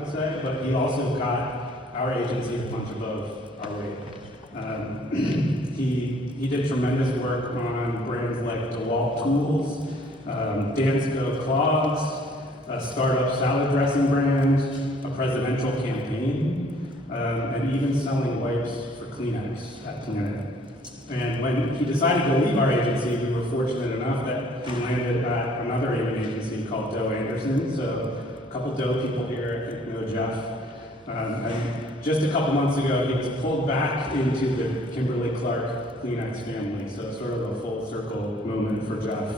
would say, but he also got our agency a punch above our weight. He did tremendous work on brands like DeWalt Tools, Dansko Clogs, a startup salad dressing brand, a presidential campaign, and even selling wipes for Kleenex at Planet. And when he decided to leave our agency, we were fortunate enough that he landed at another Raven agency called Doe Anderson. So a couple Doe people here, I think, know Jeff. And just a couple months ago, he was pulled back into the Kimberly-Clark Kleenex family. So sort of a full circle moment for Jeff,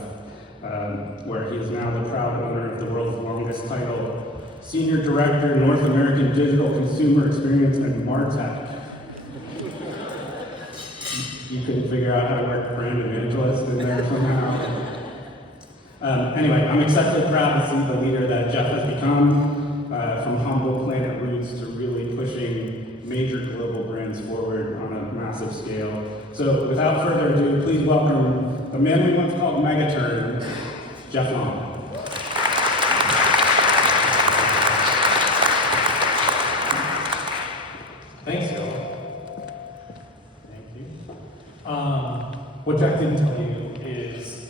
where he is now the proud owner of the world's longest title, Senior Director, North American Digital Consumer Experience and MarTech. You couldn't figure out how to work brand evangelist in there somehow. Anyway, I'm exceptionally proud to see the leader that Jeff has become, from humble Planet roots to really pushing major global brands forward on a massive scale. So without further ado, please welcome the man we once called Megaturn, Jeff Long. Thanks, Phil. What Jack didn't tell you is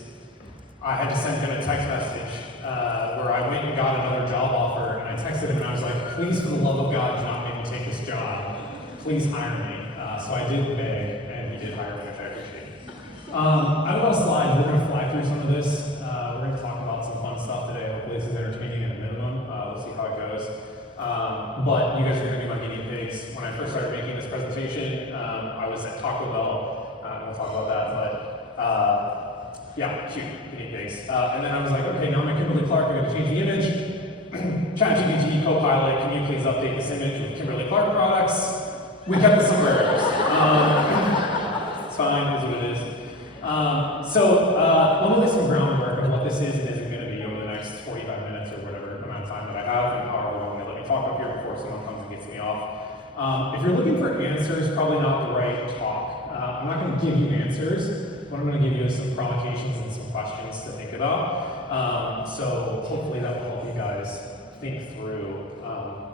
I had to send him a text message where I went and got another job offer, and I texted him and I was like, please, for the love of God, do not make me take this job. Please hire me. So I did beg, and he did hire me, which I appreciate. I have a slide. We're going to fly through some of this. We're going to talk about some fun stuff today. Hopefully this is entertaining at a minimum. We'll see how it goes. But you guys are going to be my guinea pigs. When I first started making this presentation, I was at Taco Bell. We'll talk about that, but yeah, cute guinea pigs. And then I was like, okay, now I'm at Kimberly-Clark, I'm going to change the image. ChatGPT, Copilot, can you please update this image with Kimberly-Clark products? We kept the sombreros. It's fine, it is what it is. So let me lay some groundwork of what this is and isn't going to be over the next 45 minutes or whatever amount of time that I have, and however long they let me talk up here before someone comes and gets me off. If you're looking for answers, probably not the right talk. I'm not going to give you answers. What I'm going to give you is some provocations and some questions to think about. So hopefully that will help you guys think through.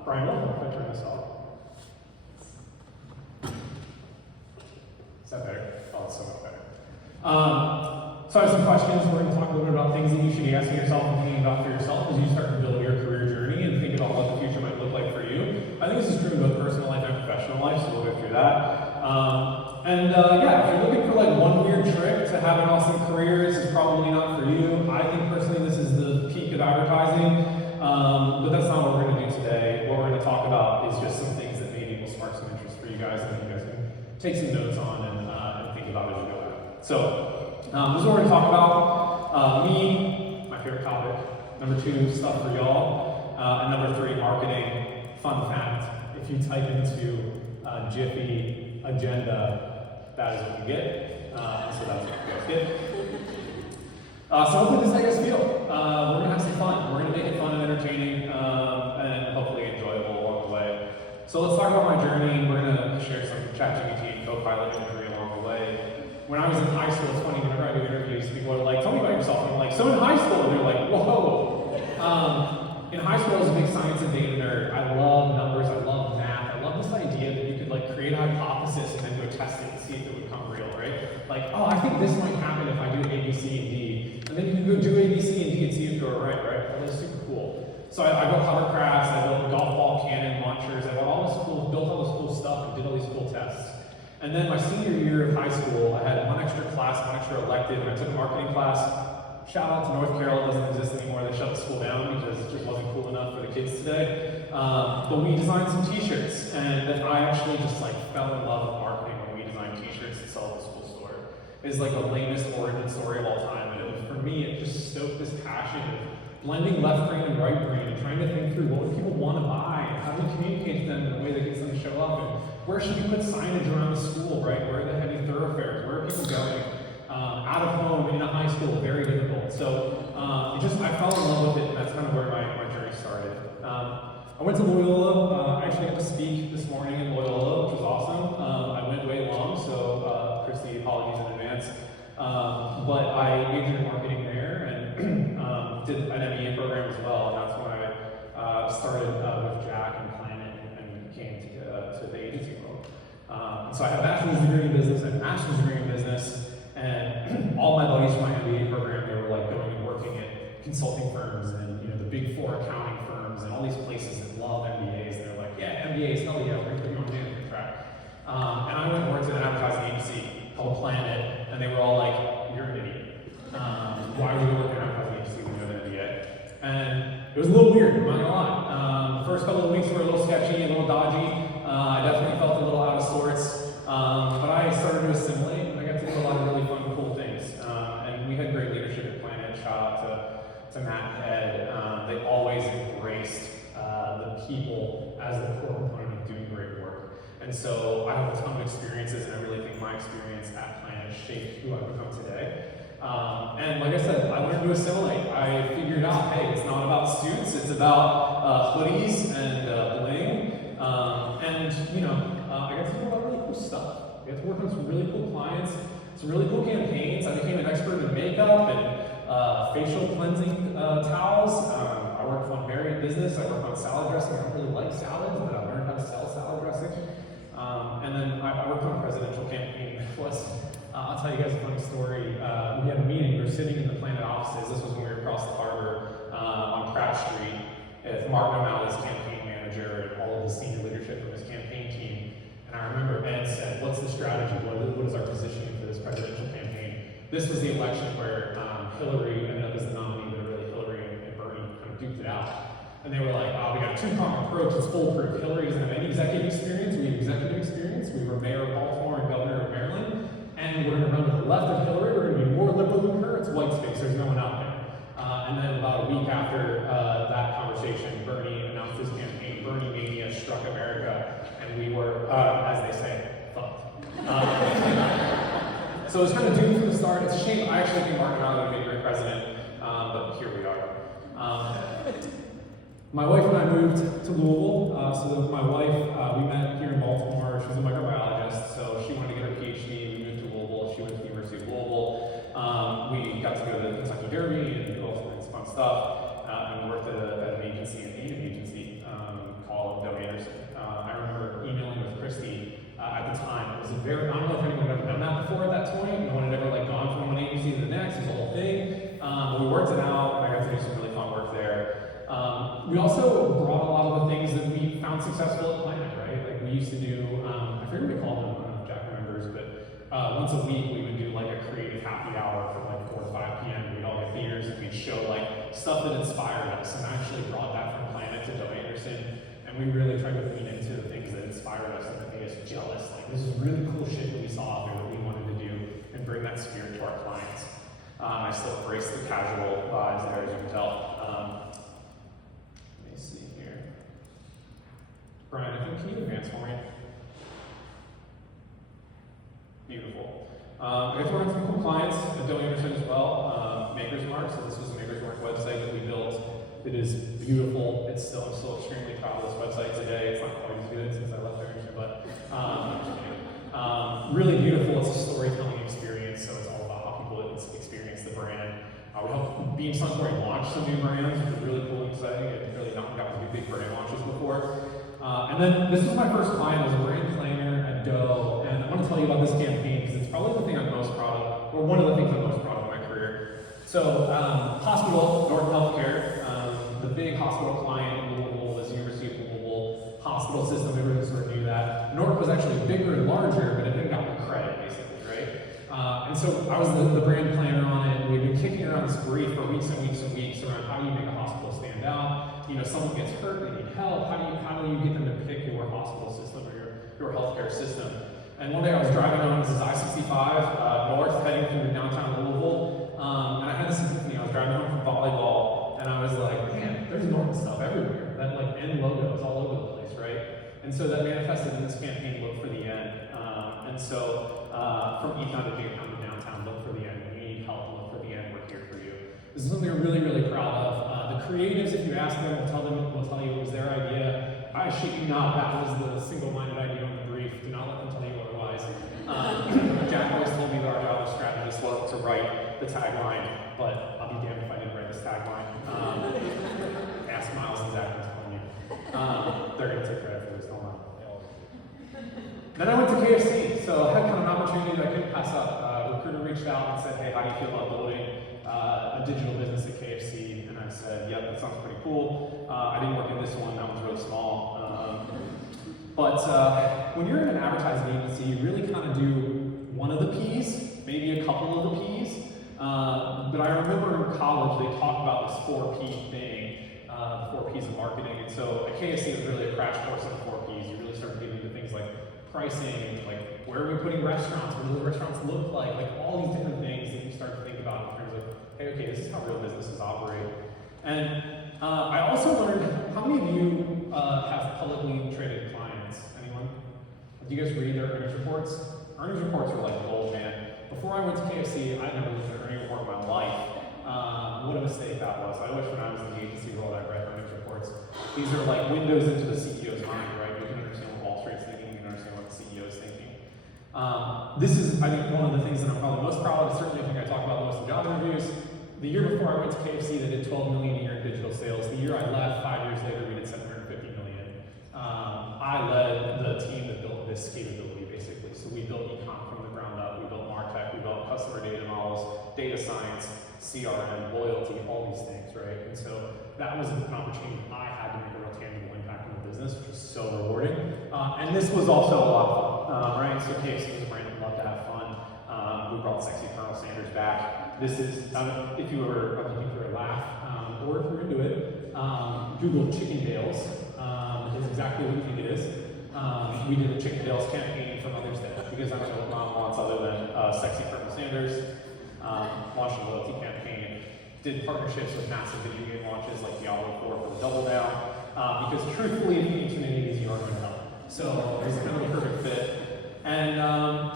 Brian, welcome. If I turn this off. Is that better? Oh, it's so much better. So I have some questions. We're going to talk a little bit about things that you should be asking yourself and thinking about for yourself as you start to build your career journey and think about what the future might look like for you. I think this is true in both personal life and professional life, so we'll go through that. Yeah, if you're looking for like one weird trick to have an awesome career, this is probably not for you. I think personally this is the peak of advertising, but that's not what we're going to do today. What we're going to talk about is just some things that maybe will spark some interest for you guys and you guys can take some notes on and think about as you go out. So this is what we're going to talk about. Me, my favorite topic. Number 2, stuff for y'all. And number 3, marketing. Fun fact, if you type into Jiffy agenda, that is what you get. So that's what you guys get. So hopefully this makes us feel. We're going to have some fun. We're going to make it fun and entertaining and hopefully enjoyable along the way. So let's talk about my journey. We're going to share some ChatGPT and Copilot imagery along the way. When I was in high school, it's funny, whenever I do interviews, people are like, tell me about yourself. And I'm like, so in high school, and they're like, whoa. In high school, I was a big science and data nerd. I love numbers, I love math. I love this idea that you could like create a hypothesis and then go test it and see if it would come real, right? Like, oh, I think this might happen if I do A, B, C, and D. And then you can go do A, B, C, and D and see if you're right? That was super cool. So I built hovercrafts, I built golf ball cannon launchers, I built all this cool stuff and did all these cool tests. And then my senior year of high school, I had one extra class, one extra elective, and I took a marketing class. Shout out to North Carroll, it doesn't exist anymore. They shut the school down because it just wasn't cool enough for the kids today. But we designed some t-shirts, and I actually just like fell in love with marketing when we designed t-shirts to sell at the school store. It's like the lamest origin story of all time, but for me, it just stoked this passion of blending left brain and right brain and trying to think through what do people want to buy and how do we communicate to them in a way that gets them to show up, and where should we put signage around the school, right? Where are the heavy thoroughfares? Where are people going? Out of home, in a high school, very difficult. So I fell in love with it, and that's kind of where my journey started. I went to Loyola. I actually got to speak this morning in Loyola, which was awesome. I went way long, so Christy, apologies in advance. But I majored in marketing there and did an MBA program as well, and that's when I started with Jack And so I had a bachelor's degree in business and a master's degree in business, and all my buddies from my MBA program, they were like going and working at consulting firms and the big four accounting firms and all these places that love MBAs. And they're like, yeah, MBAs, hell yeah, we're going to put you on the management track. And I went and worked at an advertising agency called Planet, and they were all like, you're an idiot. Why would you work at an advertising agency when you have an MBA? And it was a little weird, I'm not gonna lie. The first couple of weeks were a little sketchy, a little dodgy. I definitely felt a little out of sorts. But I started to assimilate, and I got to do a lot of really fun, cool things. And we had great leadership at Planet. Shout out to Matt and Ed. They always embraced the people as the core component of doing great work. And so I have a ton of experiences, and I really think my experience at Planet shaped who I've become today. And like I said, I learned to assimilate. I figured out, hey, it's not about suits, it's about hoodies and bling. I got to do a lot of really cool stuff. I got to work on some really cool clients, some really cool campaigns. I became an expert in makeup and facial cleansing towels. I worked on varied business. I worked on salad dressing. I don't really like salads, but I learned how to sell salad dressing. And then I worked on a presidential campaign that was, I'll tell you guys a funny story. We had a meeting. We were sitting in the Planet offices. This was when we were across the harbor on Pratt Street with Mark O'Malley's campaign manager and all of the senior leadership from his campaign team. And I remember Ed said, what's the strategy? What is our positioning for this presidential campaign? This was the election where Hillary ended up as the nominee, but really Hillary and Bernie kind of duked it out. And they were like, oh, we got a two-pronged approach, it's foolproof. Hillary doesn't have any executive experience, we have executive experience. We were mayor of Baltimore and governor of Maryland. And we're going to run to the left of Hillary, we're going to be more liberal than her, it's white space, there's no one out there. And then about a week after that conversation, Bernie announced his campaign. Bernie mania struck America, and we were, as they say, fucked. So it was kind of doomed from the start. It's a shame. I actually think Mark O'Malley would be a great president, but here we are. My wife and I moved to Louisville. So my wife, we met here in Baltimore. She's a microbiologist, so she wanted to get her PhD. We moved to Louisville. She went to the University of Louisville. We got to go to the Kentucky Derby and do all sorts of fun stuff. And we worked at an agency, an aid agency called Doe Anderson. I remember emailing with Christy at the time. It was a very, I don't know if anyone had ever done that before at that point. No one had ever gone from one agency to the next. It was a whole thing. But we worked it out, and I got to do some really fun work there. We also brought a lot of the things that we found successful at Planet, right? We used to do, I forget what we called them, I don't know if Jack remembers, but once a week we would do a creative happy hour from 4 to 5 p.m. We'd all get theaters and we'd show stuff that inspired us. And I actually brought that from Planet to Doe Anderson, and we really tried to lean into the things that inspired us and that made us jealous. This is really cool shit that we saw out there that we wanted to do and bring that spirit to our clients. I still embrace the casual vibes there, as you can tell. Let me see here. Brian, can you advance for me? Beautiful. I got to work with some cool clients at Doe Anderson as well. Maker's Mark. So this was a Maker's Mark website that we built. It is beautiful. I'm still extremely proud of this website today. It's not quite as good since I left Doe Anderson, but really beautiful. It's a storytelling experience, so it's all about how people experience the brand. We helped Beam Suntory launch some new brands, which was really cool and exciting. I'd really not gotten to do big brand launches before. And then this was my first client. It was a brand planner at Doe, and I want to tell you about this campaign because it's probably the thing I'm most proud of, or one of the things I'm most proud of in my career. So, hospital, North Healthcare, the big hospital client in Louisville was University of Louisville hospital system. Everyone sort of knew that. North was actually bigger and larger, but it didn't got the credit, basically, right? And so I was the brand planner on it, and we've been kicking around this brief for weeks and weeks and weeks around how do you make a hospital stand out. Someone gets hurt, they need help. How do you get them to pick your hospital system or your healthcare system? And one day I was driving on this is I-65 north, heading through downtown Louisville, and I had this epiphany. I was driving home from volleyball, and I was like, man, there's Norton stuff everywhere. That N logo is all over the place, right? And so that manifested in this campaign, Look for the End. And so from Econ to Jamestown to downtown, look for the end. When you need help, look for the end. We're here for you. This is something we're really, really proud of. The creatives, if you ask them, will tell you it was their idea. I shit you not, that was the single-minded idea on the brief. Do not let them tell you otherwise. Jack always told me that our job as strategists was to write the tagline, but I'll be damned if I didn't write this tagline. Ask Miles and Zach to tell you. They're going to take credit for this, don't I? Then I went to that I couldn't pass up. A recruiter reached out and said, hey, how do you feel about building a digital business at KFC? And I said, yep, that sounds pretty cool. I didn't work in this one, that one's really small. But when you're in an advertising agency, you really kind of do one of the P's, maybe a couple of the P's. But I remember in college, they talked about this 4P thing, the 4 P's of marketing. And so at KFC, it was really a crash course on 4 P's. You really started getting into things like pricing, like where are we putting restaurants, what do the restaurants look like all these different things that you start to think about in terms of, hey, okay, this is how real businesses operate. And I also learned, how many of you have publicly traded clients? Anyone? Do you guys read their earnings reports? Earnings reports are like gold, man. Before I went to KFC, I never looked at an earnings report in my life. What a mistake that was. I wish when I was in the agency world I read earnings reports. These are like windows into the CEO's mind, right? You can understand what Wall Street's thinking, you can understand what the CEO is thinking. This is, I think, one of the things that I'm probably most proud of. Certainly, I think I talk about the most in job interviews. The year before I went to KFC, they did 12 million a year in digital sales. The year I left, 5 years later, we did 750 million. I led the team that built this capability, basically. So we built e-com from the ground up. We built MarTech. We built customer data models, data science, CRM, loyalty, all these things, right? And so that was an opportunity I had to make a real tangible impact on the business, which was so rewarding. And this was also a lot of fun, right? So KFC was a brand that loved to have fun. We brought sexy Colonel Sanders back. This is, if you were looking for a laugh, or if you're into it, Google Chicken Dales. Is exactly what you think it is. We did a Chicken Dales campaign for Mother's Day, because I don't know what mom wants other than sexy Colonel Sanders. Launched a loyalty campaign, did partnerships with massive video game launches like Diablo 4 for the Double Down, because truthfully, if you need too many of these, you aren't going to help. So it was kind of a perfect fit. And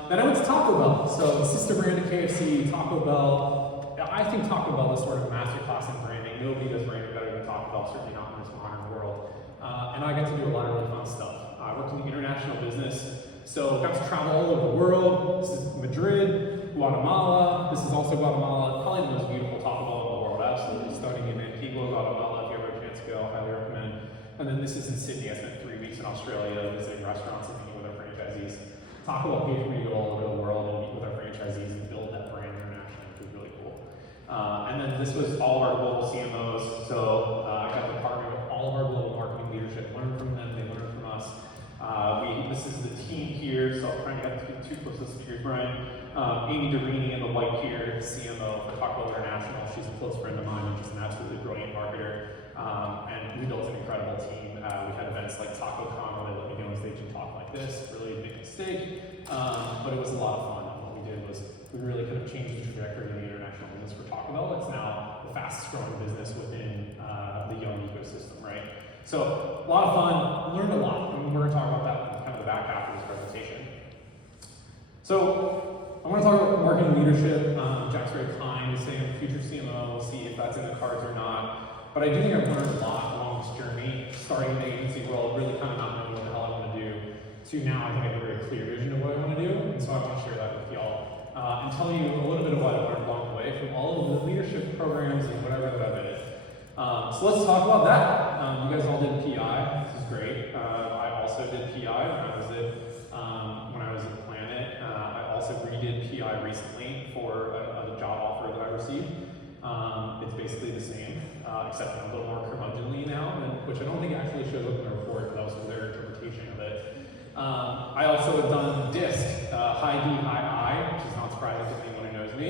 then I went to Taco Bell. So the sister brand of KFC, Taco Bell. I think Taco Bell is sort of a masterclass in branding. Nobody does branding better than Taco Bell, certainly not in this modern world. And I got to do a lot of really fun stuff. I worked in the international business, so got to travel all over the world. This is Madrid, Guatemala. This is also Guatemala, probably the most beautiful Taco Bell in the world. Absolutely stunning in Antigua, Guatemala. If you ever have a chance to go, I highly recommend. And then this is in Sydney. I spent 3 weeks in Australia visiting restaurants and meeting with our franchisees. Taco Bell pays for me to go all over the world and meet with our franchisees and build that brand internationally, which was really cool. And then this was all of our global CMOs. So I got to partner with all of our global marketing leadership, learn from them, they learn from us. This is the team here, so I'm trying to get too close to the speakers, Brian. Amy Derini in the white here, CMO for Taco Bell International. She's a close friend of mine and just an absolutely brilliant marketer. And we built an incredible team. We had events like Taco Con where they let me go on stage and talk like this. Really big mistake, but it was a lot of fun. And what we did was we really could have changed the trajectory of the international business for Taco Bell. It's now the fastest growing business within the young ecosystem, right? So a lot of fun, learned a lot, and we're going to talk about that in kind of the back half of this presentation. So I want to talk about marketing leadership. Jack's very kind to say I'm a future CMO. We'll see if that's in the cards or not. But I do think I've learned a lot along this journey, starting in the agency world, really kind of not knowing what the hell I want to do, to now I think I have a very clear vision of what I want to do, and so I want to share that with y'all. And tell you a little bit of what I learned along the way from all of the leadership programs and whatever that I've been in. So let's talk about that. You guys all did PI. This is great. I also did PI when I was at Planet. I also redid PI recently for a job offer that I received. It's basically the same, except I'm a little more curmudgeonly now, which I don't think actually shows up in the report, but that was their interpretation of it. I also have done DISC, high D, high I, which is not surprising to anyone who knows me.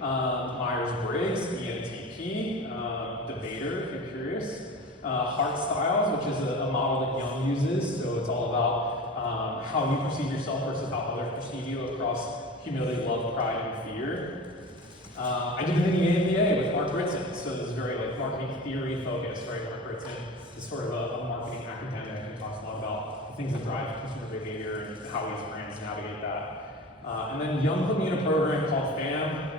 Myers-Briggs, ENTP, Debater, if you're curious. Heart Styles, which is a model that Young uses, so it's all about how you perceive yourself versus how others perceive you across humility, love, pride, and fear. I did a mini MBA with Mark Ritson, so this is very like marketing theory focused, right? Mark Ritson is sort of a marketing academic and talks a lot about the things that drive consumer behavior and how we as brands navigate that. And then Young put me in a program called FAM.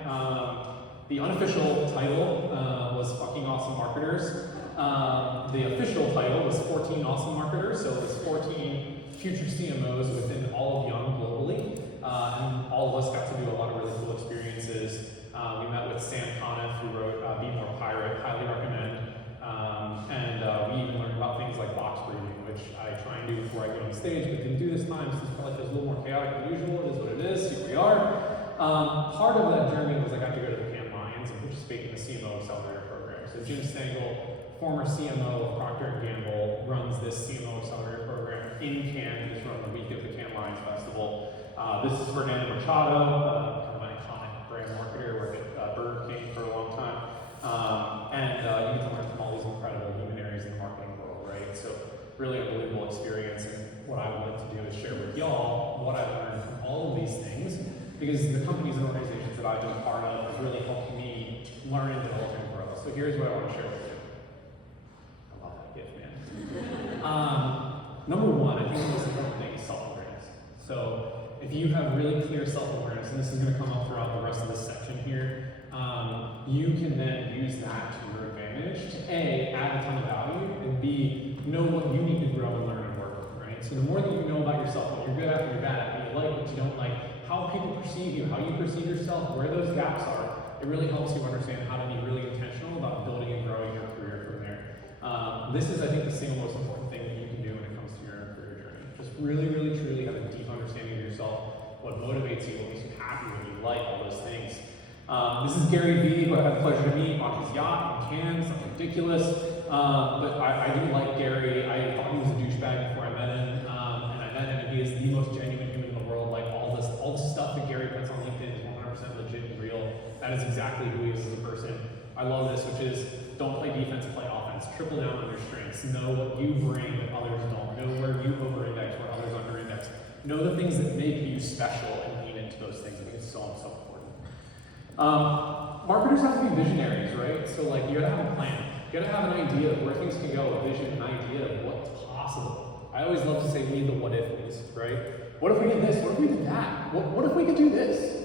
The unofficial title was Fucking Awesome Marketers. The official title was 14 Awesome Marketers, so it was 14 future CMOs within all of Young globally. And all of us got to do a lot of really cool experiences. We met with Sam Conniff, who wrote Be More Pirate, highly recommend. And we even learned about things like box breathing, which I try and do before I I get on stage, but didn't do this time, so this probably feels a little more chaotic than usual. It is what it is, here we are. Part of that journey was I got to go to the Cannes Lions and participate in the CMO Accelerator program. So Jim Stengel, former CMO of Procter & Gamble, runs this CMO Accelerator program in Cannes. It's run the week of the Cannes Lions Festival. This is Fernando Machado, kind of an iconic brand marketer, worked at Burger King for a long time. And you get to learn from all these incredible luminaries in the marketing world, right? So really unbelievable experience. And what I would like to do is share with y'all what I've learned from all of these things, because the companies and organizations that I've been a part of have really helped me learn and develop and grow. So here's what I want to share with you. I love that gift, man. Number one, I think the most important thing is self-awareness. So if you have really clear self-awareness, and this is going to come up throughout the rest of this section here, you can then use that to your advantage to A, add a ton of value, and B, know what you need to grow and learn and work on, right? So the more that you know about yourself, what you're good at, what you're bad at, what you like, what you don't like, how people perceive you, how you perceive yourself, where those gaps are, it really helps you understand how to be really intentional about building and growing your career from there. This is, I think, the single most important thing that you can do when it comes to your own career journey. Just really, really, truly have a deep understanding of yourself, what motivates you, what makes you happy, what you like, all those things. This is Gary Vee, who I had the pleasure to meet on his yacht in Cannes. Something ridiculous. But I do like Gary. I thought he was a douchebag before I met him. And I met him, and he is the most genuine human in the world. Like all the stuff that Gary puts on LinkedIn is 100% legit and real. That is exactly who he is as a person. I love this, which is don't play defense, play offense. Triple down on your strengths. Know what you bring that others don't. Know where you over-index, where others under-index. Know the things that make you special and lean into those things. I think it's so important. Marketers have to be visionaries, right? So like you gotta have a plan. You gotta have an idea of where things can go, a vision, an idea of what's possible. I always love to say we need the what ifs, right? What if we did this? What if we did that? What if we could do this?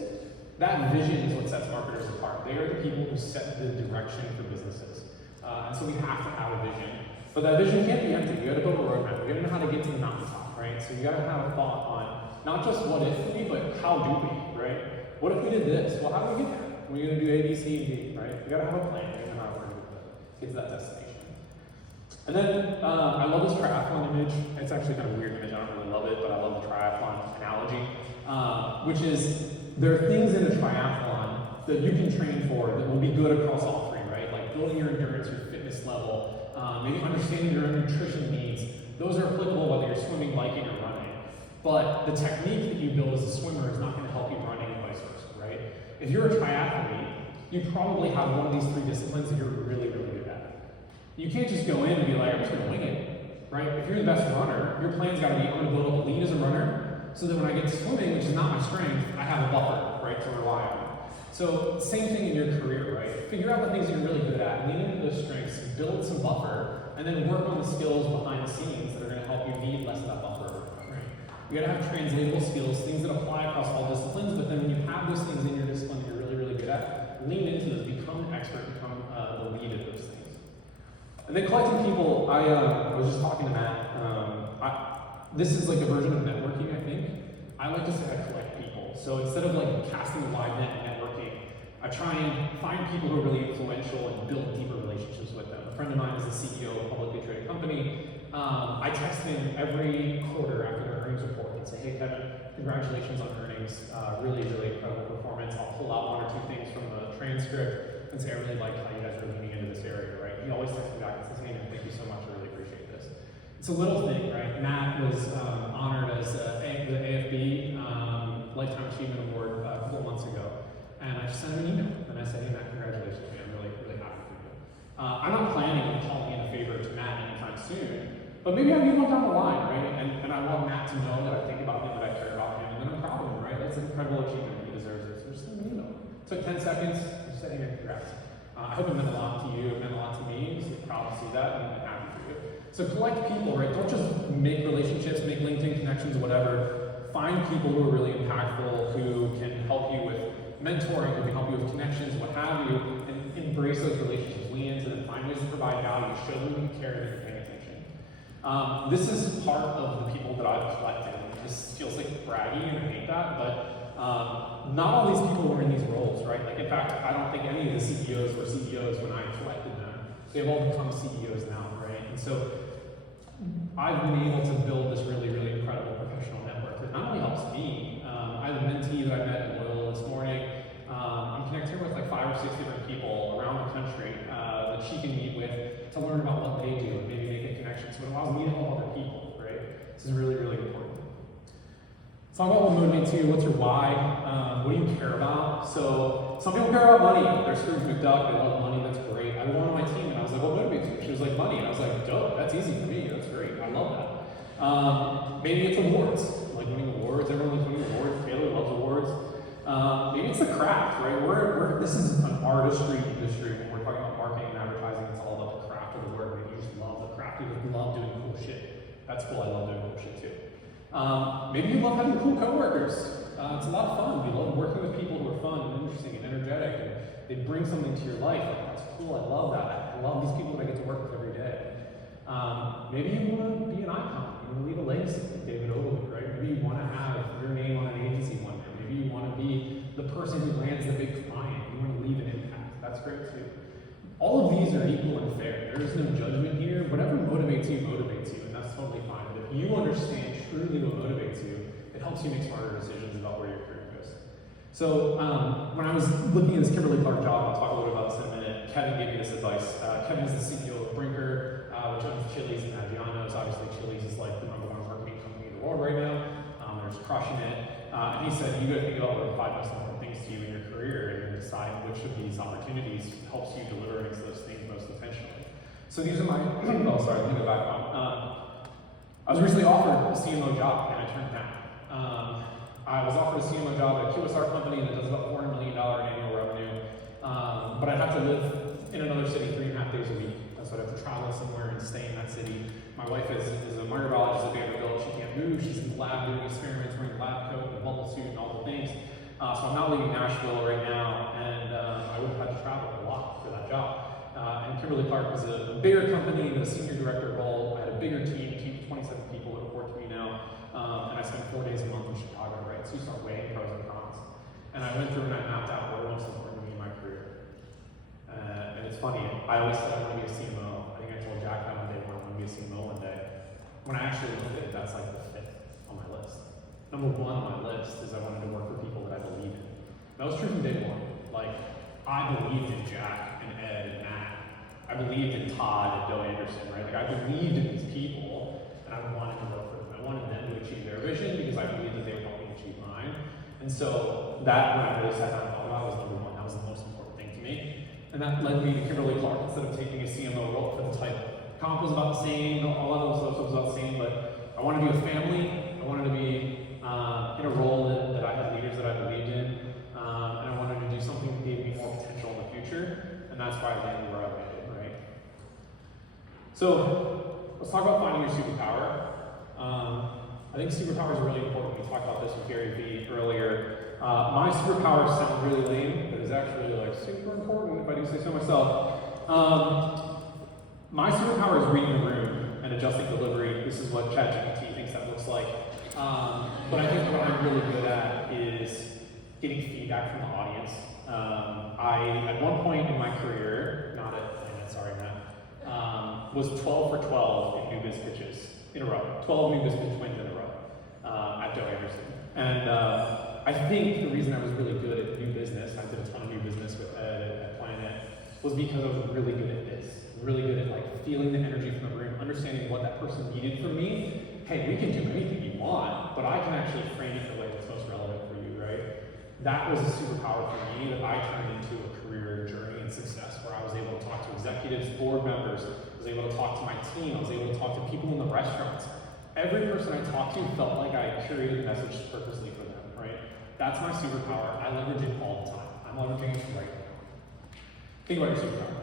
That vision is what sets marketers apart. They are the people who set the direction for businesses. And so we have to have a vision. But that vision can't be empty. You gotta build a roadmap. You gotta know how to get to the mountaintop, right? So you gotta have a thought on not just what if we, but how do we, right? What if we did this? Well, how do we get there? We're going to do A, B, C, and D, right? We got to have a plan. We got to know how we're going to get to that destination. And then I love this triathlon image. It's actually kind of a weird image. I don't really love it, but I love the triathlon analogy, which is there are things in a triathlon that you can train for that will be good across all three, right? Like building your endurance, your fitness level, maybe understanding your own nutrition needs. Those are applicable whether you're swimming, biking, or running. But the technique that you build as a swimmer is not going to help you running and vice versa, right? If you're a triathlete, you probably have one of these three disciplines that you're really, really good at. You can't just go in and be like, I'm just going to wing it, right? If you're the best runner, your plan's got to be, I'm going to build up a lead as a runner, so that when I get to swimming, which is not my strength, I have a buffer, right, to rely on. So same thing in your career, right? Figure out the things that you're really good at, lean into those strengths, build some buffer, and then work on the skills behind the scenes that are going to help you need less of that buffer, right? You got to have translatable skills, things that apply across all disciplines, but then when you have those things in your discipline that you're really, really good at, lean into those, become an expert, become the lead at those things. And then collecting people, I was just talking to Matt. This is like a version of networking, I think. I like to say I collect people. So instead of like casting a wide net and networking, I try and find people who are really influential and build deeper relationships with them. A friend of mine is the CEO of a publicly traded company. I text him every quarter after their earnings report and say, hey Kevin, congratulations on earnings, really, really incredible performance. I'll pull out one or two things from the transcript and say, I really like how you guys are leaning into this area, right? He always texts me back and says, hey man, thank you so much, I really appreciate this. It's a little thing, right? Matt was honored as the AFB Lifetime Achievement Award a couple of months ago. And I just sent him an email and I said, hey Matt, congratulations, man, I'm really, really happy for you. I'm not planning on calling in a favor to Matt anytime soon, but maybe I'll do one down the line, right? And I want Matt to know that I think about him, that I care about him, and that I'm proud of him, right? That's an incredible achievement. He deserves it. So just send him an email. Took 10 seconds, just said, hey man, congrats. I hope it meant a lot to you, it meant a lot to me, so proud to see that, and I'm happy for you. So collect people, right? Don't just make relationships, make LinkedIn connections, whatever. Find people who are really impactful, who can help you with mentoring, who can help you with connections, what have you, and embrace those relationships, lean into them, find ways to provide value, show them you care and you're paying attention. This is part of the people that I've collected. This feels like braggy, and I hate that, but not all these people were in these roles, right? Like, in fact, I don't think any of the CEOs were CEOs when I collected them. They've all become CEOs now, right? And so I've been able to build this really, really working with like 5 or 6 different people around the country that she can meet with to learn about what they do and maybe make a connection. So it allows me to help other people, right? This is really, really important. Let's talk about what motivates you. What's your why? What do you care about? So some people care about money. They're Scrooge McDuck. They love money. That's great. I had one on my team, and I was like, "What motivates you?" She was like, "Money." And I was like, "Dope. That's easy for me. That's great. I love that." Maybe it's awards. Like winning awards. Everyone likes winning awards. Taylor loves awards. Maybe it's the craft, right? This is an artistry industry. When we're talking about marketing and advertising, it's all about the craft of the work. Maybe you just love the craft. You just love doing cool shit. That's cool. I love doing cool shit too. Maybe you love having cool coworkers. It's a lot of fun. You love working with people who are fun and interesting and energetic, and they bring something to your life. Like, that's cool. I love that. I love these people that I get to work with every day. Maybe you want to be an icon. You want to leave a legacy, like David Ogilvy, right? Maybe you want to have your name on an agency one day. Maybe you want to be the person who lands the big client. You want to leave an impact. That's great too. All of these are equal and fair. There is no judgment here. Whatever motivates you, and that's totally fine. But if you understand truly what motivates you, it helps you make smarter decisions about where your career goes. So when I was looking at this Kimberly Clark job, I'll talk a little bit about this in a minute. Kevin gave me this advice. Kevin is the CEO of Brinker, which owns Chili's and Maggiano's. Obviously, Chili's is like the #1 marketing company in the world right now. They're just crushing it. And he said, you got to think about what are the 5 most important things to you in your career and decide which of these opportunities helps you deliver against those things most intentionally. So these are my, oh sorry, let me go back on. I was recently offered a CMO job and I turned it down. I was offered a CMO job at a QSR company that does about $400 million in annual revenue, but I'd have to live in another city 3.5 days a week. So I'd have to travel somewhere and stay in that city. My wife is a microbiologist at Vanderbilt. She can't move. She's in the lab doing experiments, wearing a lab coat and a bubble suit and all the things. So I'm not leaving Nashville right now, and I would have had to travel a lot for that job. And Kimberly Clark was a bigger company with a senior director role. I had a bigger team of 27 people that report to me now, and I spent 4 days a month in Chicago, right? So you start weighing pros and cons. And I went through and I mapped out what was most important to me in my career. And it's funny, I always said I want to be a CMO. I think I told Jack that one day when I want to be a CMO one day. When I actually looked at it, that's like the 5th on my list. #1 on my list is I wanted to work for people that I believe in. That was true from day one. Like, I believed in Jack and Ed and Matt. I believed in Todd and Bill Anderson, right? Like, I believed in these people, and I wanted to work for them. I wanted them to achieve their vision because I believed that they would help me achieve mine. And so that, when I really sat down and thought about it, was #1. That was the most important thing to me. And that led me to Kimberly Clark instead of taking a CMO role for the title. Comp was about the same, all that stuff was about the same, but I wanted to be with family. I wanted to be in a role that I had leaders that I believed in, and I wanted to do something that gave me more potential in the future, and that's why I landed where I landed, right? So let's talk about finding your superpower. I think superpower is really important. We talked about this with Gary Vee earlier. My superpowers sound really lame, but it's actually like super important if I do say so myself. My superpower is reading the room and adjusting delivery. This is what ChatGPT thinks that looks like. But I think what I'm really good at is getting feedback from the audience. I, at one point in my career, not at Planet, sorry Matt, was 12 for 12 in new biz pitches in a row. 12 new biz pitch wins in a row at Joe Anderson. And I think the reason I was really good at new business, I did a ton of new business with Ed at Planet, was because I was really good at this. Really good at like feeling the energy from the room, understanding what that person needed from me. Hey, we can do anything you want, but I can actually frame it the way that's most relevant for you, right? That was a superpower for me that I turned into a career journey and success where I was able to talk to executives, board members, I was able to talk to my team, I was able to talk to people in the restaurants. Every person I talked to felt like I curated the message purposely for them, right? That's my superpower. I leverage it all the time. I'm leveraging it right now. Think about your superpower.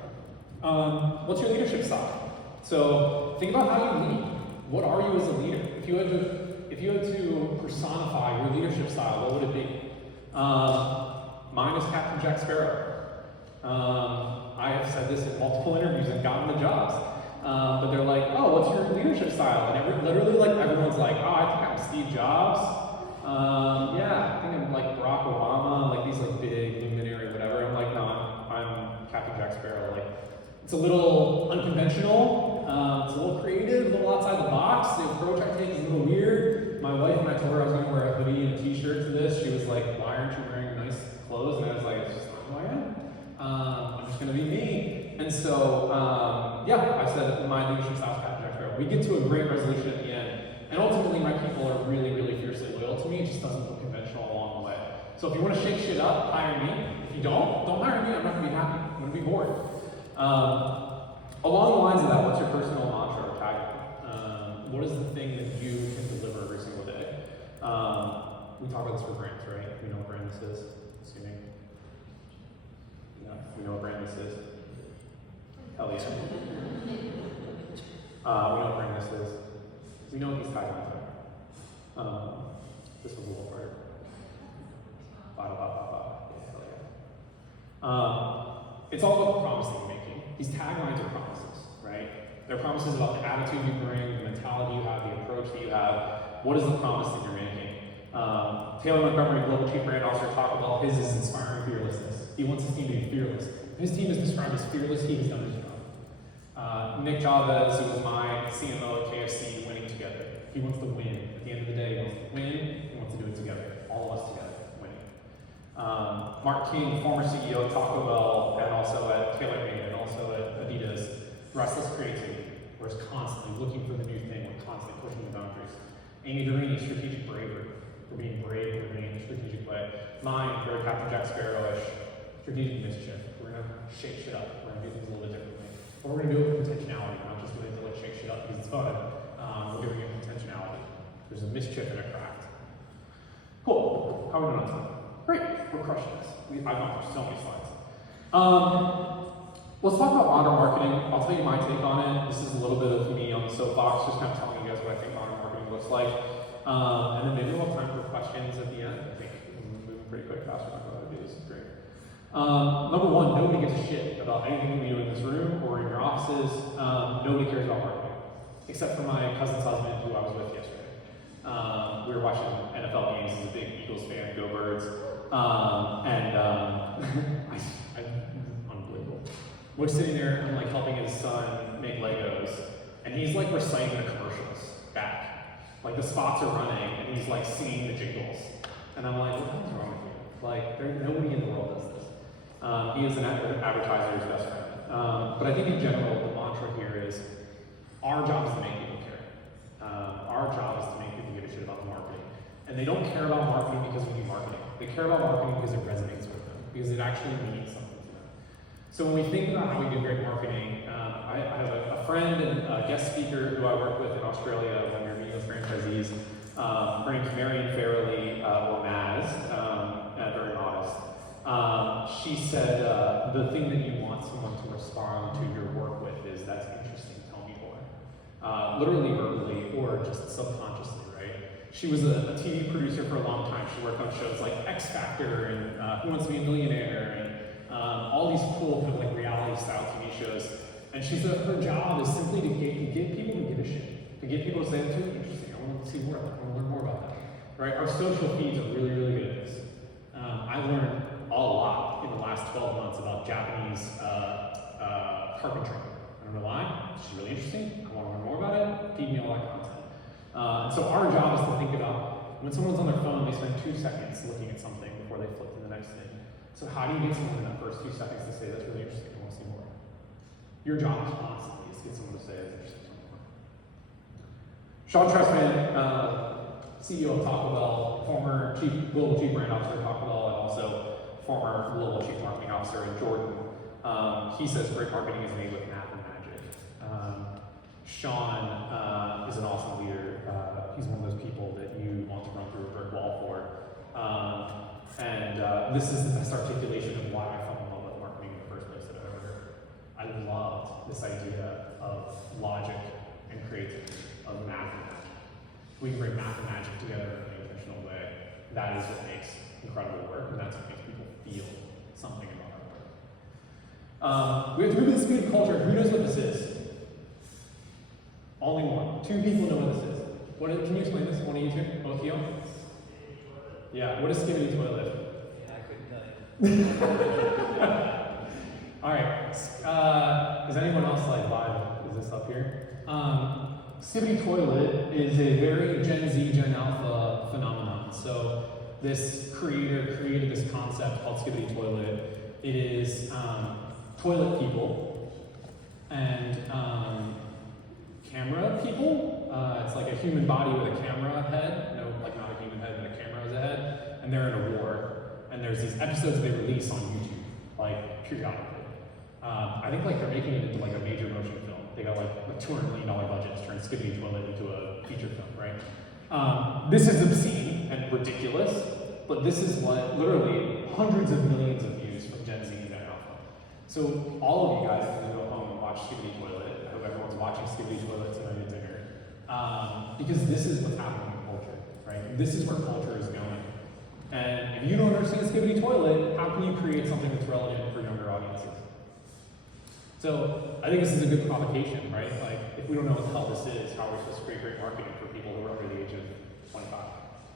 What's your leadership style? So think about how you lead. What are you as a leader? If you had to personify your leadership style, what would it be? Mine is Captain Jack Sparrow. I have said this in multiple interviews and gotten the jobs. But they're like, oh, what's your leadership style? And literally, like, everyone's like, oh, I think I'm Steve Jobs. Yeah, I think I'm like Barack Obama, like these like big luminary, whatever. I'm like, no, I'm Captain Jack Sparrow. Like, it's a little unconventional, it's a little creative, a little outside the box. The approach I take is a little weird. My wife, when I told her I was going to wear a hoodie and a t-shirt to this, she was like, why aren't you wearing nice clothes? And I was like, it's just not who I am. just going to be me. And so, yeah, I said my leadership style is Captain Jack Sparrow. We get to a great resolution at the end. And ultimately, my people are really, really fiercely loyal to me. It just doesn't look conventional along the way. So if you want to shake shit up, hire me. If you don't hire me. I'm not going to be happy. I'm going to be bored. Along the lines of that, what's your personal mantra or tagline? What is the thing that you can deliver every single day? We talk about this for brands, right? We know what brand this is, assuming. Yeah, we know what brand this is. Hell yeah. We know what brand this is. We know what these taglines are. This was a little harder. Hell yeah. It's all about the promise that you're making. These taglines are promises, right? They're promises about the attitude you bring, the mentality you have, the approach that you have. What is the promise that you're making? Taylor Montgomery, Global Chief Brand Officer, talked about his is inspiring fearlessness. He wants his team to be fearless. If his team is described as fearless, he has done his job. Nick Chavez, who was my CMO at KFC, winning together. He wants to win. At the end of the day, he wants to win. He wants to do it together. All of us together, winning. Mark King, former CEO at Taco Bell, and also at TaylorMade, and also at Adidas, restless creativity. We're constantly looking for the new thing. We're constantly pushing the boundaries. Amy Derini, strategic bravery. We're being brave, we're being in a strategic way. Mine, very Captain Jack Sparrow-ish, strategic mischief. We're gonna shake shit up. We're gonna do things a little bit differently. But we're gonna do it with intentionality. We're not just doing it to like shake shit up because it's fun. We're doing it with intentionality. There's a mischief and a craft. Cool. How are we doing on time? Great. We're crushing this. I've gone through so many slides. Let's talk about modern marketing. I'll tell you my take on it. This is a little bit of me on the soapbox, just kind of telling you guys what I think modern marketing looks like. And then maybe we'll have time for questions at the end. I think we're moving pretty quick, fast. We're not going to do this. It's great. Number one, nobody gives a shit about anything we do in this room or in your offices. Nobody cares about marketing, except for my cousin's husband, who I was with yesterday. We were watching NFL games. He's a big Eagles fan. Go Birds! Unbelievable. We're sitting there. I'm like helping his son make Legos, and he's like reciting the commercials back. Like the spots are running, and he's like singing the jingles. And I'm like, what the hell's wrong with you? Like, nobody in the world does this. He is an advertiser's best friend. But I think in general, the mantra here is, our job is to make people care. Our job is to make people give a shit about marketing. And they don't care about marketing because we do marketing. They care about marketing because it resonates with them, because it actually means something to them. So when we think about how we do great marketing, I have a friend and a guest speaker who I work with in Australia when you're meeting with franchisees. Her name's Marion Farrelly, or Maz, very modest. She said the thing that you want someone to respond to your work with is, that's interesting, tell me more. Literally verbally or just subconsciously, right? She was a TV producer for a long time. She worked on shows like X Factor and Who Wants to Be a Millionaire and all these cool kind of like reality style TV shows. And she said her job is simply to get people to give a shit. To get people to say, that's really interesting, I want to see more of that, I want to learn more about that. Right? Our social feeds are really, really good at this. I learned a lot in the last 12 months about Japanese carpentry. I don't know why, it's just really interesting, I want to learn more about it, feed me all that content. And so our job is to think about, when someone's on their phone, they spend 2 seconds looking at something before they flip to the next thing. So how do you get someone in that first 2 seconds to say, that's really interesting, I want to see more? Your job is constantly to get someone to say, that's interesting, I want more. Sean Tressman, CEO of Taco Bell, former Global Chief Brand Officer at Taco Bell, and also former Global Chief Marketing Officer at Jordan. He says great marketing is made with math and magic. Sean is an awesome leader. He's one of those people that you want to run through a brick wall for. This is the best articulation of why I fell in love with marketing in the first place that I've ever heard. I loved this idea of logic and creativity, of math and magic. We can bring math and magic together in an intentional way. That is what makes incredible work, and that's what makes people feel something about our work. We have to move at the speed of culture. Who knows what this is? Only one. 2 people know what this is. Can you explain this? One of you two? Both of you? Yeah, what is skimming toilet? Yeah, I couldn't tell you. All right. Is anyone else like live? Is this up here? Skibbity toilet is a very Gen Z, Gen Alpha phenomenon. So this creator created this concept called Skibbity toilet. It is toilet people, and camera people. It's like a human body with a camera head. No, like not a human head, but a camera as a head. And they're in a war. And there's these episodes they release on YouTube, like periodically. I think like they're making it into like a major motion film. They got like a $200 million budget to turn Skibidi Toilet into a feature film, right? This is obscene and ridiculous, but this is what literally hundreds of millions of views from Gen Z and Gen Alpha. So all of you guys can go home and watch Skibidi Toilet. I hope everyone's watching Skibidi Toilet tonight at dinner. Because this is what's happening in culture, right? This is where culture is going. And if you don't understand Skibidi Toilet, how can you create something that's relevant for younger audiences? So I think this is a good provocation, right? Like, if we don't know what the hell this is, how are we supposed to create great marketing for people who are under the age of 25?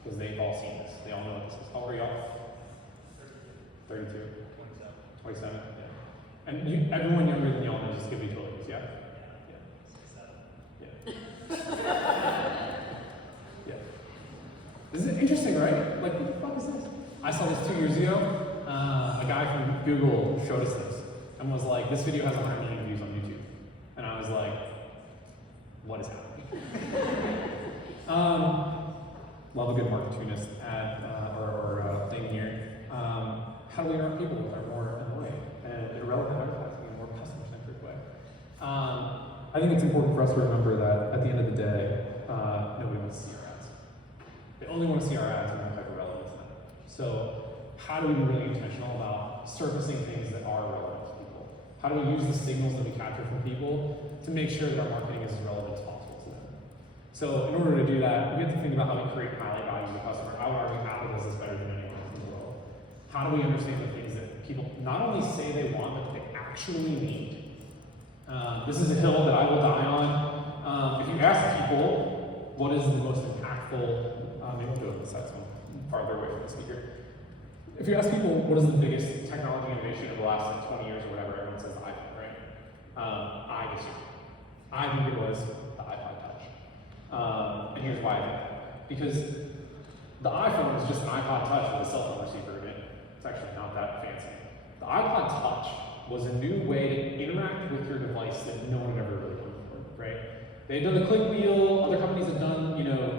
Because they've all seen this. They all know what this is. How old are y'all? 32? 27? Yeah. And everyone younger than y'all knows what Skibidi Toilet is, yeah? Yeah. Yeah. This is interesting, right? Like, what the fuck is this? I saw this 2 years ago. A guy from Google showed us this and was like, this video has 100 million views on YouTube. And I was like, what is happening? Love a good marketunist ad or thing here. How do we interact people with our more annoying and irrelevant advertising in a more customer-centric way? I think it's important for us to remember that at the end of the day, nobody wants to see our ads. They only want to see our ads when they're hyper relevant to them. So how do we be really intentional about surfacing things that are relevant to people? How do we use the signals that we capture from people to make sure that our marketing is as relevant as possible to them? So in order to do that, we have to think about how we create highlight value to the customer. I would argue Apple does this better than anyone else in the world. How do we understand the things that people not only say they want, but they actually need? This is a hill that I will die on. If you ask people, what is the most impactful, maybe I'll do it on the side so I'm farther away from the speaker. If you ask people, what is the biggest technology innovation of the last like 20 years or whatever, everyone says the iPhone, right? I disagree. I think it was the iPod Touch. And here's why I think that. Because the iPhone is just an iPod Touch with a cell phone receiver in it. It's actually not that fancy. The iPod Touch was a new way to interact with your device that no one had ever really done before, right? They'd done the click wheel, other companies have done,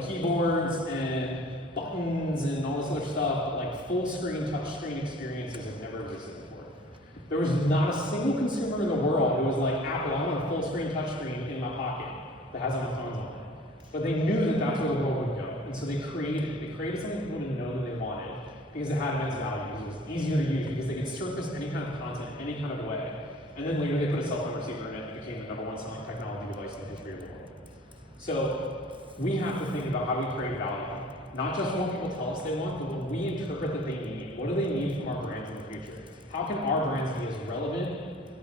keyboards and buttons and all this other stuff, but like full screen, touch screen experiences have never existed before. There was not a single consumer in the world who was like, Apple, I want a full screen touch screen in my pocket that has all my phones on it. But they knew that that's where the world would go. And so they created something people didn't know that they wanted because it had immense value, because it was easier to use, because they could surface any kind of content, any kind of way. And then later they put a cell phone receiver in it and it became the #1 selling technology device in the history of the world. So we have to think about how we create value. Not just what people tell us they want, but what we interpret that they need. What do they need from our brands in the future? How can our brands be as relevant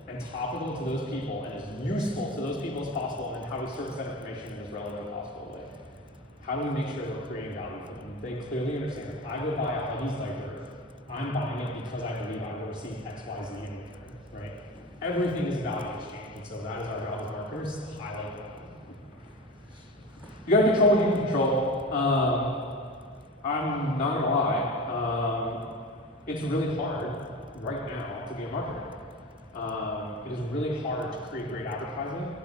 and topical to those people and as useful to those people as possible, and how do we surface that information in as relevant as possible way? How do we make sure that we're creating value for them? They clearly understand that I go buy a Huggies diaper, I'm buying it because I believe I will receive X, Y, Z in return, right? Everything is value exchange, and so that is our job as marketers, to highlight that. You gotta control what you can control. I'm not gonna lie, it's really hard right now to be a marketer. It is really hard to create great advertising.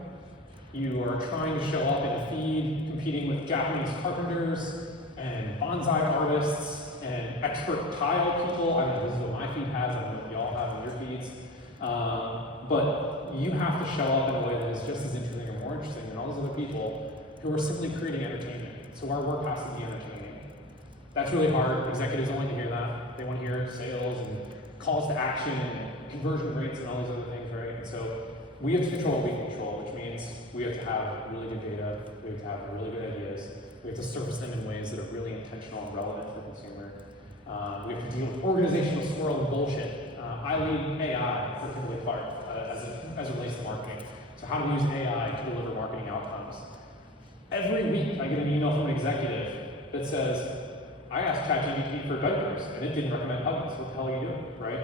You are trying to show up in a feed, competing with Japanese carpenters and bonsai artists and expert tile people. I don't know, this is what my feed has, I don't know what y'all have in your feeds. But you have to show up in a way that is just as interesting or more interesting than all those other people who are simply creating entertainment. So our work has to be entertaining. That's really hard. Executives don't like to hear that. They want to hear sales and calls to action and conversion rates and all these other things, right? And so we have to control what we can control, which means we have to have really good data, we have to have really good ideas, we have to surface them in ways that are really intentional and relevant for the consumer. We have to deal with organizational swirl and bullshit. I lead AI for Kimberly Clark as it relates to marketing. So how do we use AI to deliver marketing outcomes? Every week I get an email from an executive that says, I asked ChatGPT for diapers and it didn't recommend Huggies. What the hell are you doing, right?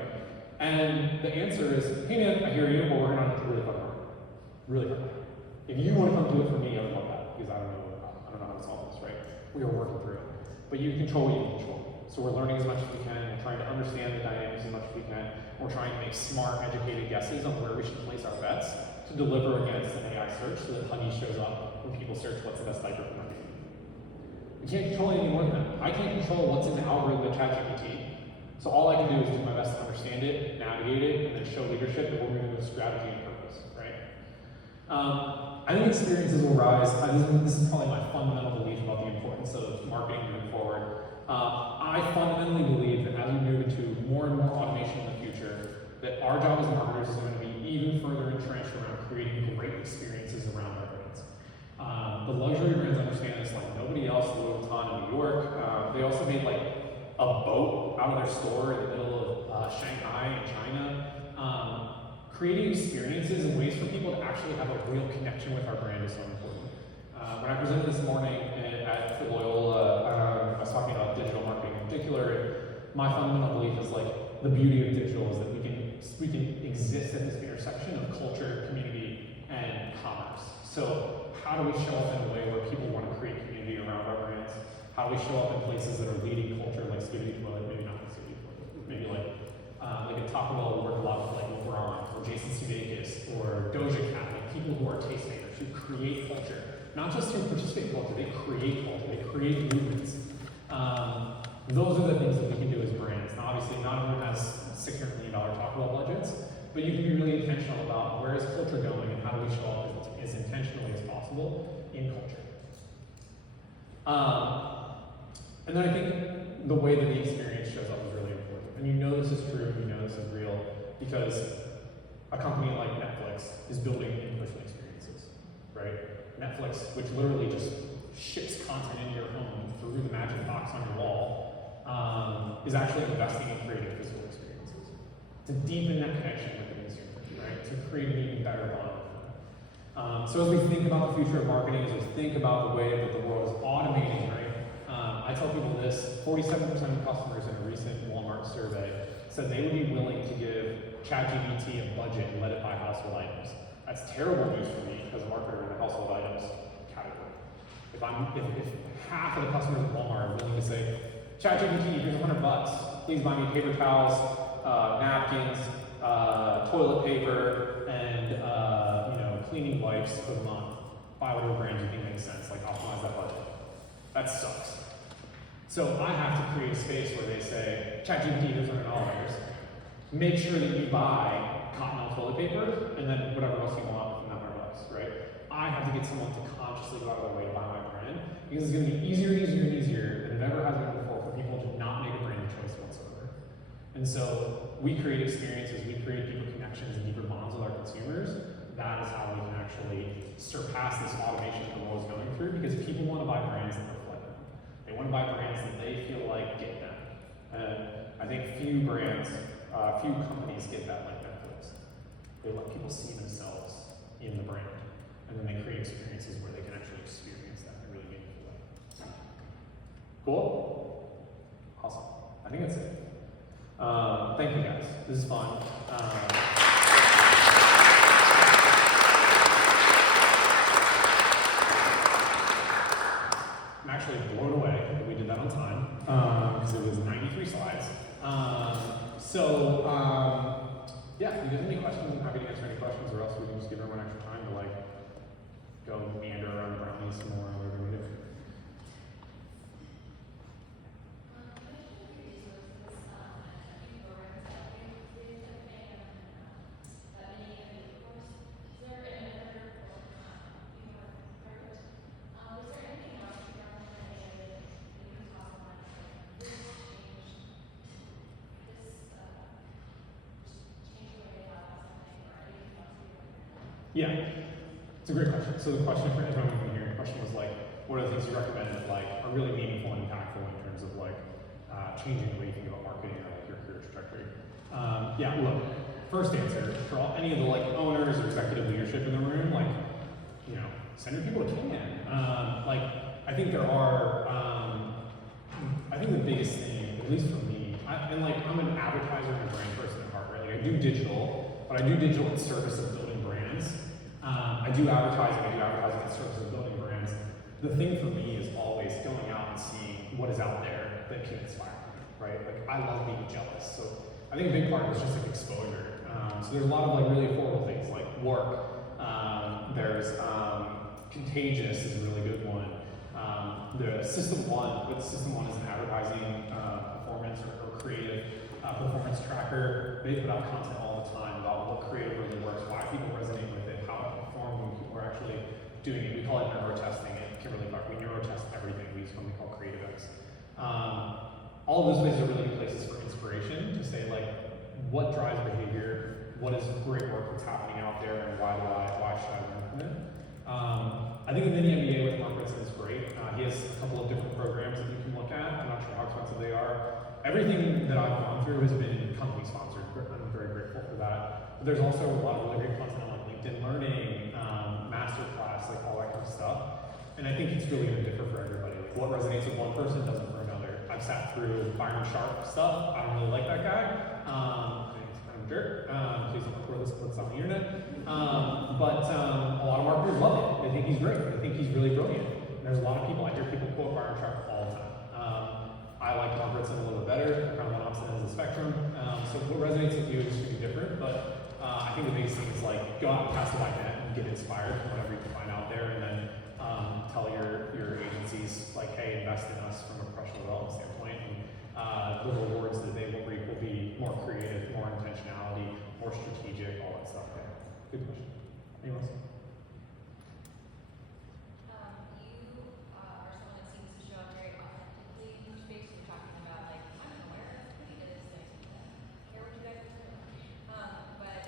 And the answer is, hey man, I hear you, but we're working on it really hard. Really hard. If you want to come do it for me, I would love that, because I don't know how to solve this, right? We are working through it. But you control what you can control. So we're learning as much as we can, we're trying to understand the dynamics as much as we can, we're trying to make smart, educated guesses on where we should place our bets to deliver against an AI search so that Huggy shows up when people search what's the best diaper for my baby. We can't control it any more than that. I can't control what's in the algorithm of ChatGPT. So all I can do is do my best to understand it, navigate it, and then show leadership that we're moving with strategy and purpose, right? I think experiences will rise. This is probably my fundamental belief about the importance of marketing moving forward. I fundamentally believe that as we move into more and more automation in the future, that our job as marketers is going to be even further entrenched around creating great experiences around our brands. The luxury brands understand this like nobody else. Louis Vuitton in New York. They also made like a boat out of their store in the middle of Shanghai in China. Creating experiences and ways for people to actually have a real connection with our brand is so important. When I presented this morning at Loyola, I was talking about digital marketing in particular, and my fundamental belief is like the beauty of digital is that we can exist at this intersection of culture, community, and commerce. So how do we show up in a way where people want to create community around our brands? How do we show up in places that are leading culture, like Skibbity Toilet, maybe not Skibbity Toilet, maybe like at Taco Bell, we work a lot with like LeBron, or Jason Sudeikis, or Doja Cat, like people who are tastemakers, who create culture. Not just who participate in culture, they create culture, they create movements. Those are the things that we can do as brands. Now, obviously, not everyone has $600 million Taco Bell budgets, but you can be really intentional about where is culture going and how do we show up as intentionally as possible in culture. And then I think the way that the experience shows up is really important. And you know this is true, you know this is real, because a company like Netflix is building in-person experiences, right? Netflix, which literally just ships content into your home through the magic box on your wall, is actually investing in creating physical experiences to deepen that connection with the consumer, right? To create an even better bond. So as we think about the future of marketing, as we think about the way that the world is automating, right? I tell people this, 47% of customers in a recent Walmart survey said they would be willing to give ChatGPT a budget and let it buy household items. That's terrible news for me as a marketer in the household items category. If half of the customers at Walmart are willing to say, ChatGPT, here's $100, please buy me paper towels, napkins, toilet paper, and cleaning wipes for the month. Buy whatever brand you think makes sense, like optimize that budget. That sucks. So I have to create a space where they say, ChatGPT, here's $100. Make sure that you buy Cottonelle toilet paper, and then whatever else you want within that $100, right? I have to get someone to consciously go out of their way to buy my brand, because it's going to be easier and easier and easier than it ever has been before for people to not make a brand choice whatsoever. And so we create experiences, we create deeper connections and deeper bonds with our consumers. That is how we can actually surpass this automation that the world is going through, because people want to buy brands that reflect them. They want to buy brands that they feel like get them. And I think few companies get that like Netflix. They let people see themselves in the brand, and then they create experiences where they can actually experience that in a really meaningful way. Cool? Awesome. I think that's it. Thank you guys. This is fun. I'm actually blown away that we did that on time, because it was 93 slides. Yeah, if you have any questions, I'm happy to answer any questions, or else we can just give everyone extra time to like go meander around the brownies some more, or whatever we do. Yeah, it's a great question. So the question for everyone here, the question was like, what are the things you recommend that like are really meaningful and impactful in terms of like changing the way you think about marketing or like your career trajectory? Yeah, look, first answer for any of the like owners or executive leadership in the room, like, send your people to Can. I think there are, I think the biggest thing, at least for me, I'm an advertiser and a brand person at heart, right? Like I do digital, but I do digital in service of building brands. I do advertising in service of building brands. The thing for me is always going out and seeing what is out there that can inspire me. right? Like I love being jealous. So I think a big part of it is just like exposure. So there's a lot of like really affordable things like work. There's Contagious is a really good one. The System One, but System One is an advertising performance or creative performance tracker. They put out content all the time about what creative really works, why people resonate with it, how it performs when people are actually doing it. We call it neurotesting at Kimberly Clark. We neurotest everything. We use something called Creative X. All of those places are really good places for inspiration to say like, what drives behavior, what is great work that's happening out there, and why should I learn from it? I think the mini MBA with Mark Ritson is great. He has a couple of different programs that you can look at. I'm not sure how expensive they are. Everything that I've gone through has been company sponsored. I'm very grateful for that. But there's also a lot of really great content on like LinkedIn Learning, Masterclass, like all that kind of stuff. And I think it's really going to differ for everybody. Like what resonates with one person doesn't for another. I've sat through Byron Sharp stuff. I don't really like that guy. I think he's kind of a jerk. Please don't record this, put this on the internet. But a lot of marketers love it. They think he's great. They think he's really brilliant. And there's a lot of people, I hear people quote Byron Sharp all the time. I like Mark Ritson a little bit better. They're kind of on opposite ends of the spectrum. So what resonates with you is going to be different. But I think the biggest thing is like go out and cast a wide net and get inspired from whatever you can find out there, and then tell your agencies like, hey, invest in us from a professional development standpoint. And the rewards that they will reap will be more creative, more intentionality, more strategic, all that stuff there. Good question. Anyone else? You are someone that seems to show up very authentically in your space. You're talking about like, I'm aware of who he is, like, care what you guys are doing. But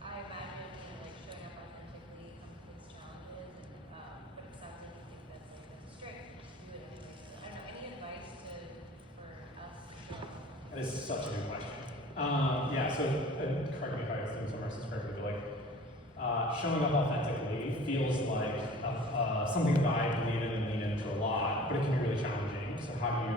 I imagine, you know, like showing up authentically comes with challenges, and but it sounds like you think that's a strength. You do it anyway. So I don't know, any advice for us to show up? This is such a good question. Yeah, so correct me if I was doing some verses correctly, but like showing up authentically feels like something that I believe in and lean into a lot, but it can be really challenging. So how do you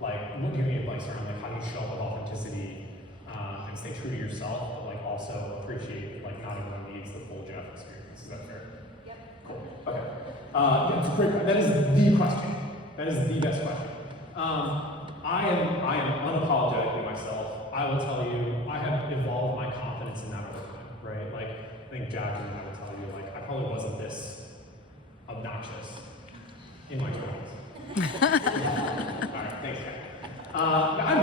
what do you give me advice around like how do you show up with authenticity and stay true to yourself, but like also appreciate like not everyone needs the full Jeff experience? Is that fair? Yep. Cool. Okay. Yeah, it's a great. That is the question. That is the best question. I am unapologetically myself. I will tell you, I have evolved my confidence in that over time, right? Like, I think Jack and I will tell you, like, I probably wasn't this obnoxious in my 20s. Alright, thanks, Jack.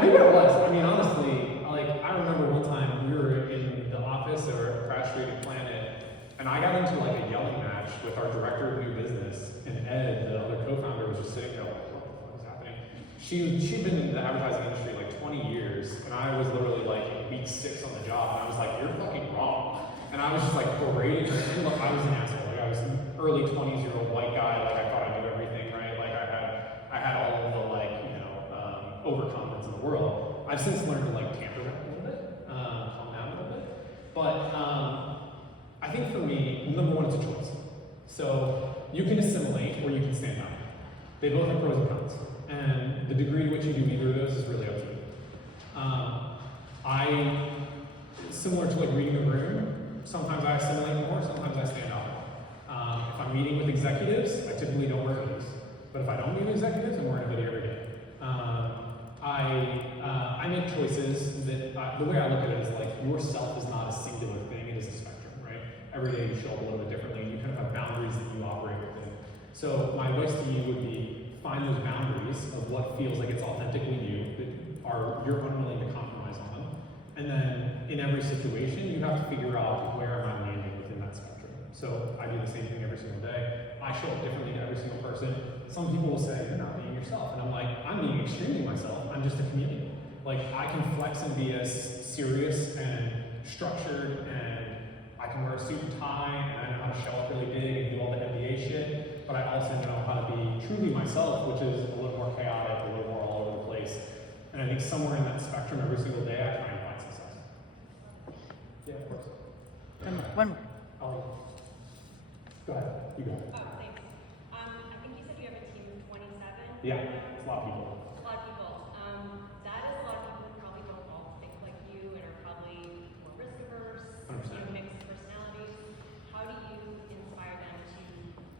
Maybe I was. I mean, honestly, like, I remember one time we were in the office or Crash Rated Planet, and I got into like a yelling match with our director of new business, and Ed, the other co-founder, was just sitting there like, what the fuck is happening? She'd been in the advertising industry like 20 years, and I was literally like in week 6 on the job, and I was like, you're fucking wrong. And I was just like berating her. And look, I was an asshole. Like I was an early 20s-year-old white guy. Like I thought I knew everything, right? Like I had all of the overconfidence in the world. I've since learned to like tamper that a little bit, calm down a little bit. But I think for me, number one, it's a choice. So you can assimilate or you can stand up. They both have pros and cons. And the degree to which you do either of those is really up to you. Similar to like reading a room, sometimes I assimilate more, sometimes I stand up. If I'm meeting with executives, I typically don't wear hoodies. But if I don't meet with executives, I'm wearing a hoodie every day. I make choices that, the way I look at it is like, yourself is not a singular thing, it is a spectrum, right? Every day you show up a little bit differently, and you kind of have boundaries that you operate within. So my advice to you would be, find those boundaries of what feels like it's authentically you, that you're unwilling to compromise on. And then in every situation, you have to figure out where am I landing within that spectrum. So I do the same thing every single day. I show up differently to every single person. Some people will say, you're not being yourself. And I'm like, I'm being extremely myself. I'm just a chameleon. Like, I can flex and be as serious and structured, and I can wear a suit and tie, and I know how to show up really big and do all the MBA shit, but I also know how to be truly myself, which is a little more chaotic, a little more all over the place. And I think somewhere in that spectrum every single day, I try and find success. Yeah, of course. One more. Go ahead. You go ahead. Oh, thanks. I think you said you have a team of 27. Yeah, it's a lot of people. A lot of people. That is a lot of people who probably don't all think like you and are probably more risk averse, 100%. mixed personalities. How do you inspire them to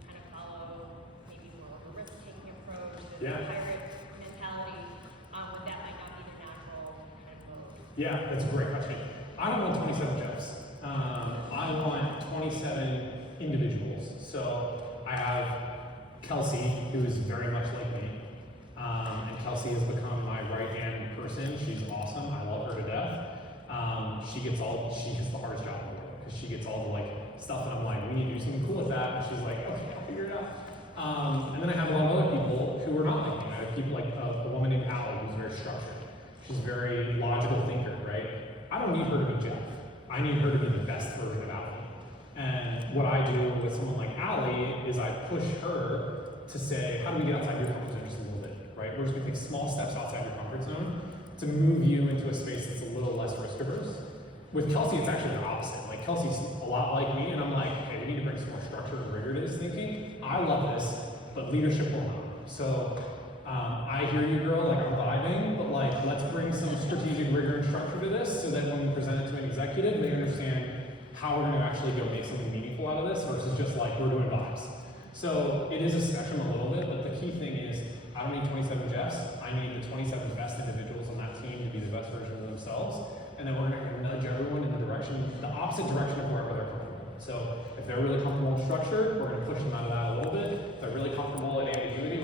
kind of follow maybe more of a risk taking approach, Yeah. a hybrid mentality, when that might not be Yeah, that's a great question. I don't want 27 Jeffs. I want 27 individuals. So I have Kelsey, who is very much like me. And Kelsey has become my right-hand person. She's awesome. I love her to death. She gets the hardest job in the world because she gets all the like stuff, and I'm like, we need to do something cool with that. And she's like, okay, I'll figure it out. And then I have a lot of other people who are not like me. I have people like a woman named Allie who's very structured. She's a very logical thinker, right? I don't need her to be Jeff. I need her to be the best version of Allie. And what I do with someone like Allie is I push her to say, how do we get outside your comfort zone just a little bit, right? We're just gonna take small steps outside your comfort zone to move you into a space that's a little less risk averse. With Kelsey, it's actually the opposite. Like Kelsey's a lot like me, and I'm like, okay, we need to bring some more structure and rigor to this thinking. I love this, but leadership will not. So I hear you, girl, like I'm vibing, but like let's bring some strategic rigor and structure to this so that when we present it to an executive, they understand how we're gonna actually go make something meaningful out of this versus just like we're doing vibes. So it is a spectrum a little bit, but the key thing is I don't need 27 Jeffs. I need the 27 best individuals on that team to be the best version of themselves. And then we're gonna nudge everyone in the opposite direction of wherever they're comfortable. So if they're really comfortable in structure, we're gonna push them out of that a little bit. If they're really comfortable in ambiguity,